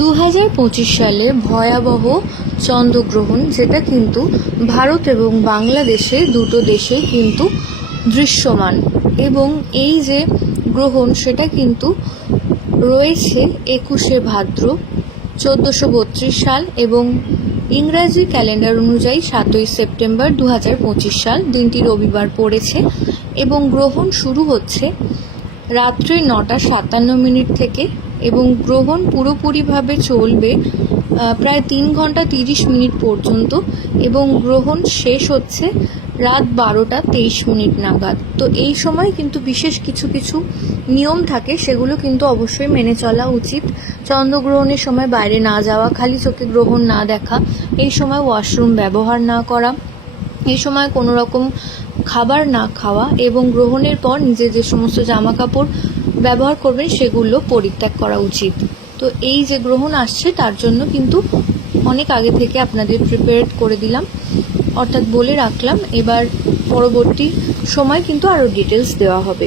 2025 সালে ভয়াবহ চন্দ্রগ্রহণ, যেটা কিন্তু ভারত এবং বাংলাদেশে দুটো দেশে কিন্তু দৃশ্যমান। এবং এই যে গ্রহণ সেটা কিন্তু রয়েছে 21শে ভাদ্র 1432 সাল এবং ইংরাজি ক্যালেন্ডার অনুযায়ী 7ই সেপ্টেম্বর 2025 সাল। দিনটি রবিবার পড়েছে এবং গ্রহণ শুরু হচ্ছে রাত্রি 9:57 থেকে এবং গ্রহণ পুরোপুরিভাবে চলবে প্রায় 3 ঘন্টা 30 মিনিট পর্যন্ত এবং গ্রহণ শেষ হচ্ছে রাত 12:23 নাগাদ। তো এই সময় কিন্তু বিশেষ কিছু কিছু নিয়ম থাকে, সেগুলো কিন্তু অবশ্যই মেনে চলা উচিত। চন্দ্রগ্রহণের সময় বাইরে না যাওয়া, খালি চোখে গ্রহণ না দেখা, এই সময় ওয়াশরুম ব্যবহার না করা, এই সময় কোনো রকম খাবার না খাওয়া এবং গ্রহণের পর নিজে যে সমস্ত জামা কাপড় ব্যবহার করবেন সেগুলো পরিত্যাগ করা উচিত। তো এই যে গ্রহণ আসছে তার জন্য কিন্তু অনেক আগে থেকে আপনাদের প্রিপেয়ার করে দিলাম, অর্থাৎ বলে রাখলাম। এবার পরবর্তী সময় কিন্তু আরও ডিটেলস দেওয়া হবে।